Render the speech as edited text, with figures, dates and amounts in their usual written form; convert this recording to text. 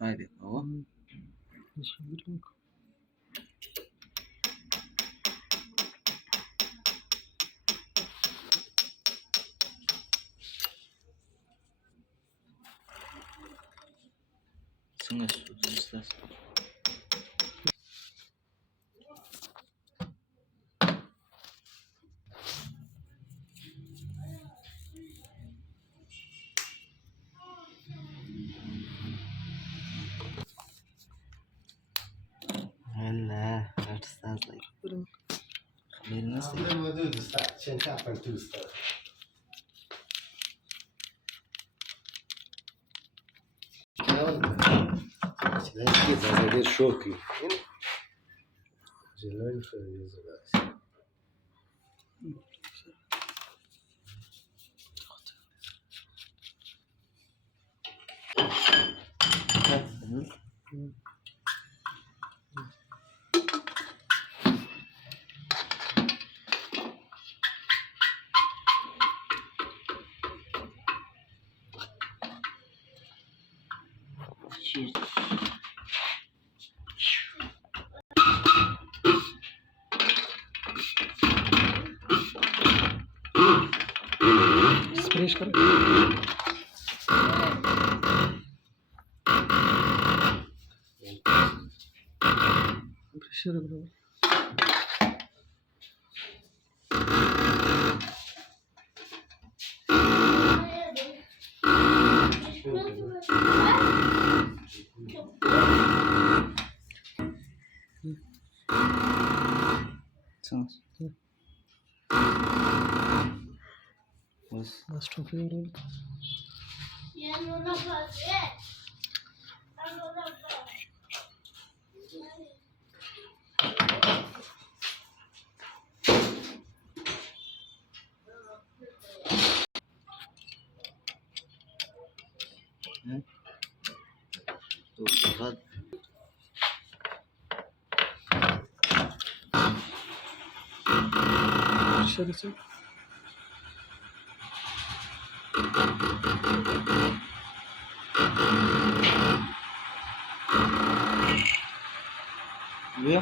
Haydi baba. څنګه شو ستاسو؟ هلا استاذ خلينا نسي ودود استاذ عشان تعرف انت استاذ كده زي غير شوكي جلال في الزباس स्प्रेश करो pressure बराबर بس last of year तो बाद प्रेशर से ये